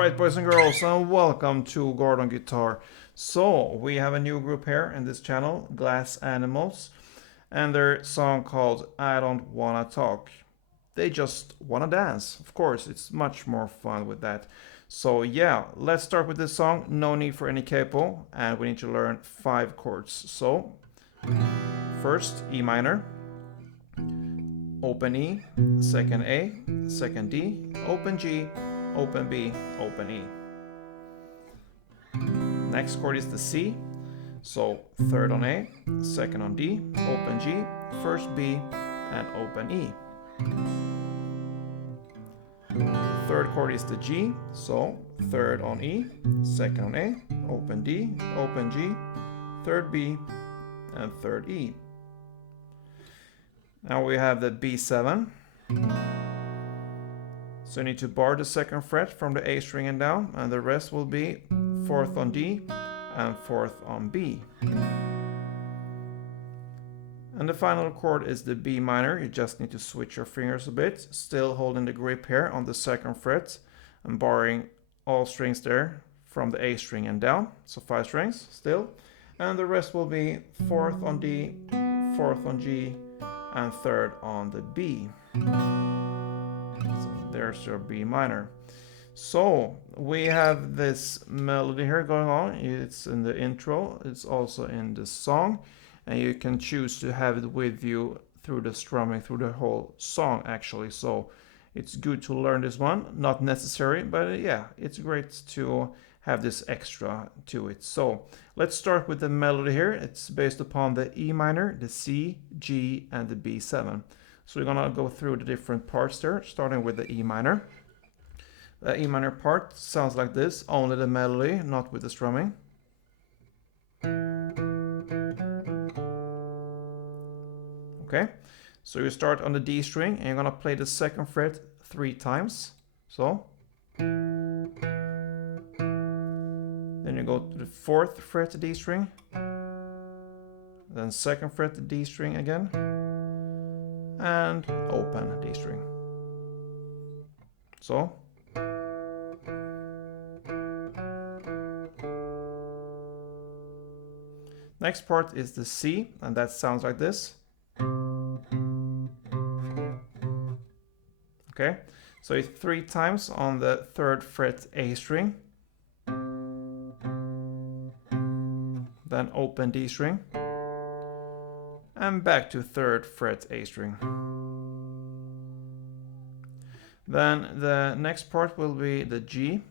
Alright, boys and girls, and welcome to Gordon Guitar. So, we have a new group here in this channel, Glass Animals, and their song called I Don't Wanna Talk. They just wanna dance. Of course, it's much more fun with that. So yeah, let's start with this song. No need for any capo, and we need to learn 5 chords. So, first E minor, open E, second A, second D, open G, open B, open E. Next chord is the C, so third on A, second on D, open G, first B, and open E. Third chord is the G, so third on E, second on A, open D, open G, third B, and third E. Now we have the B7. So you need to bar the second fret from the A string and down, and the rest will be fourth on D and fourth on B. And the final chord is the B minor. You just need to switch your fingers a bit, still holding the grip here on the second fret and barring all strings there from the A string and down. So 5 strings still. And the rest will be fourth on D, fourth on G, and third on the B. So there's your B minor. So we have this melody here going on. It's in the intro, it's also in the song, and you can choose to have it with you through the strumming, through the whole song actually. So it's good to learn this one, not necessary, but yeah, it's great to have this extra to it. So let's start with the melody here. It's based upon the E minor, the C, G, and the B7. So we're gonna go through the different parts there, starting with the E minor. The E minor part sounds like this, only the melody, not with the strumming. Okay, so you start on the D string and you're gonna play the second fret 3 times. So. Then you go to the 4th fret D string. Then 2nd fret D string again. And open D string. So. Next part is the C, and that sounds like this. Okay, so it's 3 times on the 3rd fret A string. Then open D string. And back to 3rd fret A string. Then the next part will be the G.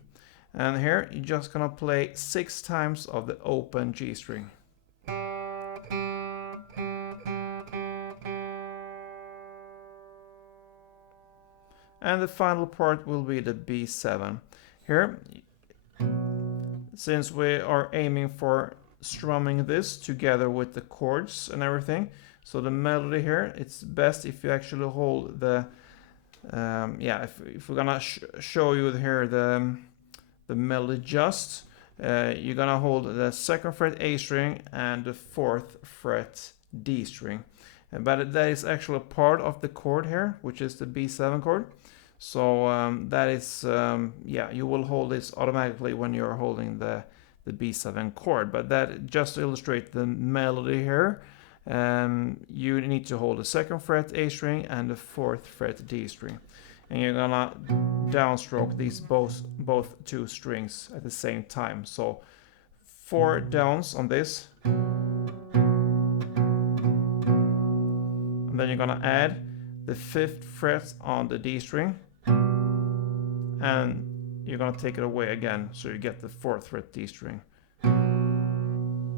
And here you're just gonna play 6 times of the open G string. And the final part will be the B7. Here, since we are aiming for strumming this together with the chords and everything, so the melody here, it's best if you actually hold the if we're gonna show you here the melody just, you're gonna hold the 2nd fret A string and the 4th fret D string, but that is actually part of the chord here, which is the B7 chord. So that is you will hold this automatically when you're holding the B7 chord, but that just to illustrate the melody here, you need to hold the 2nd fret A string and the 4th fret D string, and you're gonna downstroke these both 2 strings at the same time. So 4 downs on this, and then you're gonna add the 5th fret on the D string, and you're gonna take it away again, so you get the 4th fret D string.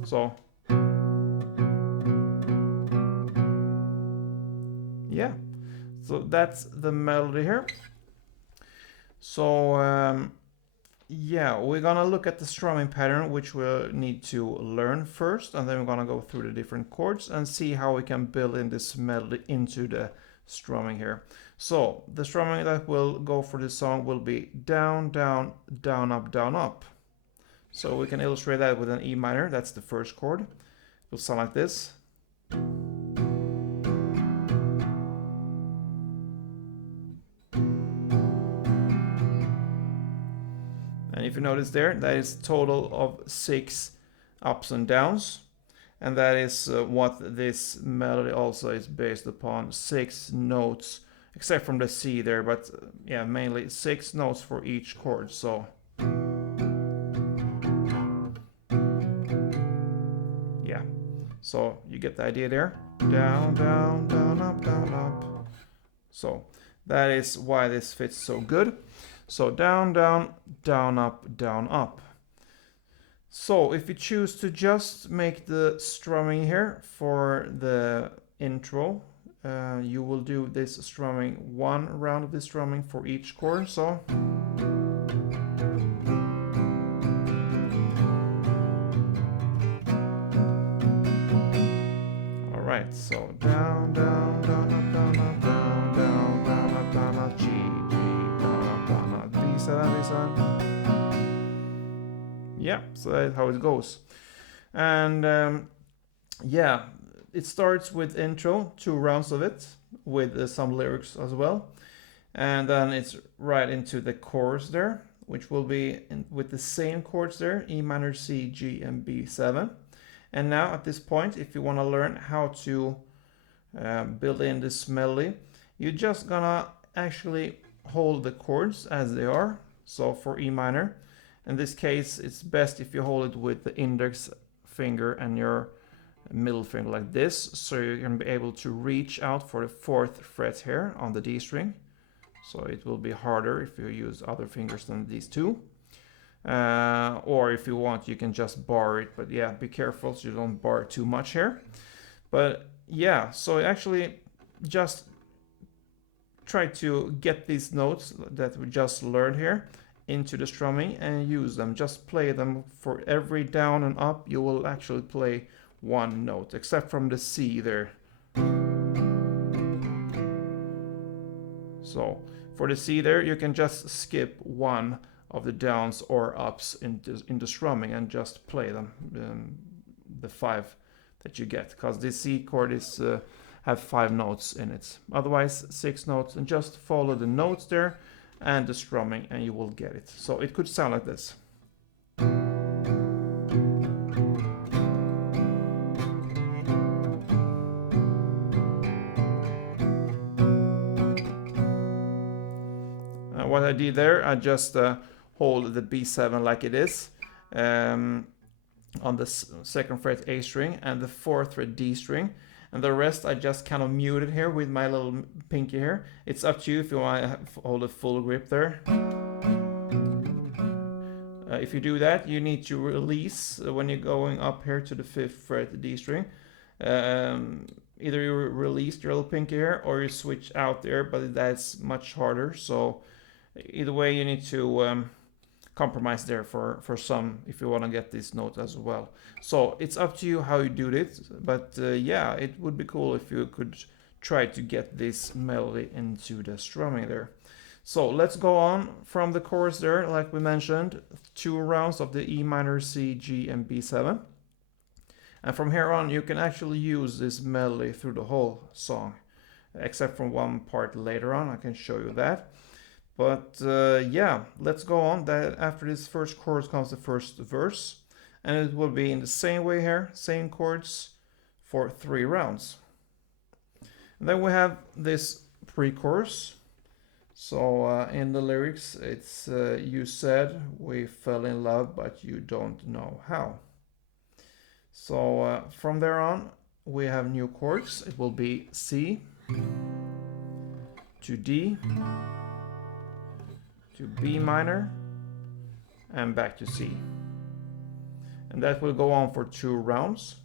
So yeah, so that's the melody here. So we're gonna look at the strumming pattern, which we'll need to learn first, and then we're gonna go through the different chords and see how we can build in this melody into the strumming here. So the strumming that will go for this song will be down, down, down, up, down, up. So we can illustrate that with an E minor. That's the first chord. It will sound like this. if you notice there, that is total of 6 ups and downs. And that is what this melody also is based upon, 6 notes, except from the C there, but yeah, mainly 6 notes for each chord. So yeah, so you get the idea there. Down, down, down, up, down, up. So that is why this fits so good. So down, down, down, up, down, up. So if you choose to just make the strumming here for the intro, you will do this strumming, 1 round of this strumming for each chord. So all right, so down, down, down, up, down, up, down, down, down, up, down, up, G, G, down, up, down, up, B7, B7. Yeah, so that's how it goes. And yeah, it starts with intro, 2 rounds of it, with some lyrics as well. And then it's right into the chorus there, which will be with the same chords there, E minor, C, G, and B7. And now at this point, if you want to learn how to build in this melody, you're just gonna actually hold the chords as they are. So for E minor, in this case, it's best if you hold it with the index finger and your middle finger like this, so you're going to be able to reach out for the 4th fret here on the D string. So it will be harder if you use other fingers than these two. Or if you want, you can just bar it, but yeah, be careful so you don't bar too much here. But yeah, so actually just try to get these notes that we just learned here into the strumming and use them. Just play them for every down and up. You will actually play 1 note, except from the C there. So for the C there, you can just skip 1 of the downs or ups into strumming and just play them, the 5 that you get, because this C chord is have 5 notes in it. Otherwise 6 notes, and just follow the notes there and the strumming and you will get it. So it could sound like this. What I did there, I just hold the B7 like it is on the 2nd fret A string and the 4th fret D string. And the rest I just kind of muted here with my little pinky here. It's up to you if you want to hold a full grip there. If you do that, you need to release when you're going up here to the 5th fret D string. Either you release your little pinky here or you switch out there, but that's much harder. So either way, you need to compromise there for some if you want to get this note as well. So it's up to you how you do it, but yeah, it would be cool if you could try to get this melody into the strumming there. So let's go on from the chorus there, like we mentioned, 2 rounds of the E minor, C, G, and B7. And from here on, you can actually use this melody through the whole song, except from one part later on. I can show you that. But yeah, let's go on. That after this first chorus comes the first verse, and it will be in the same way here, same chords for 3 rounds. And then we have this pre-chorus. So in the lyrics, it's you said we fell in love, but you don't know how. So from there on, we have new chords. It will be C to D to B minor and back to C. And that will go on for 2 rounds.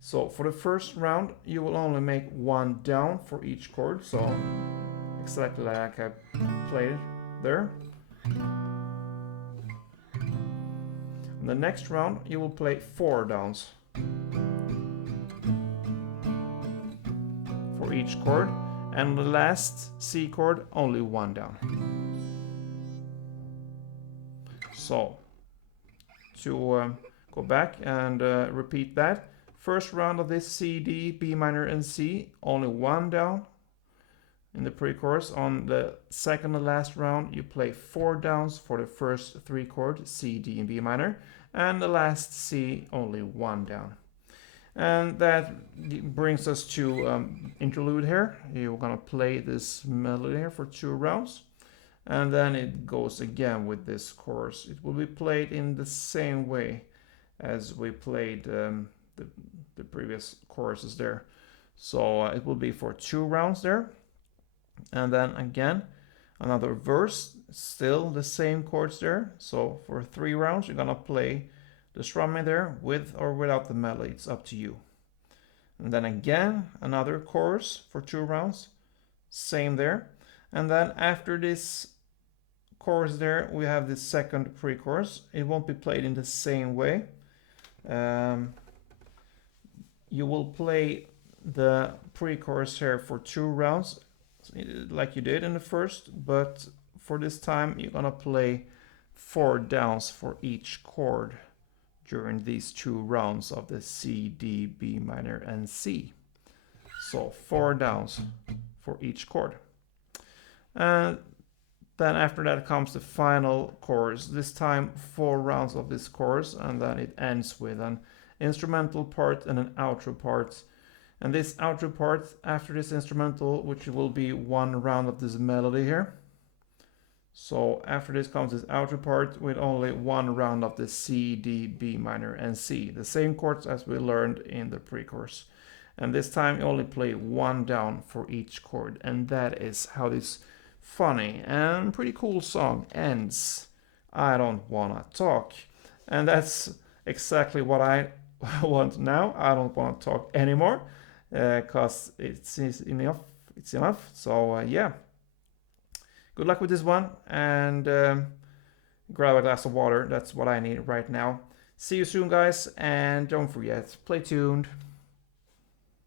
So for the first round, you will only make 1 down for each chord. So exactly like I played there. In the next round, you will play 4 downs for each chord, and the last C chord, only 1 down. So, to go back and repeat that, first round of this C, D, B minor, and C, only 1 down. in the pre-chorus. On the second and last round, you play 4 downs for the first 3 chords, C, D, and B minor, and the last C, only 1 down. And that brings us to interlude here. You're gonna play this melody here for 2 rounds, and then it goes again with this chorus. It will be played in the same way as we played the previous choruses there. So it will be for 2 rounds there, and then again another verse, still the same chords there. So for 3 rounds you're gonna play the strumming there with or without the melody, it's up to you. And then again another chorus for 2 rounds, same there. And then after this chorus there, we have the second pre-chorus. It won't be played in the same way. You will play the pre-chorus here for 2 rounds like you did in the first, but for this time you're gonna play 4 downs for each chord during these 2 rounds of the C, D, B minor, and C. So 4 downs for each chord. And then after that comes the final chorus. This time 4 rounds of this chorus, and then it ends with an instrumental part and an outro part. And this outro part after this instrumental, which will be 1 round of this melody here. So after this comes this outro part with only 1 round of the C, D, B minor, and C. The same chords as we learned in the pre-chorus. And this time you only play 1 down for each chord. And that is how this funny and pretty cool song ends. I don't wanna talk. And that's exactly what I want now. I don't want to talk anymore because it's enough. It's enough. So yeah, good luck with this one, and grab a glass of water. That's what I need right now. See you soon, guys, and don't forget, play tuned.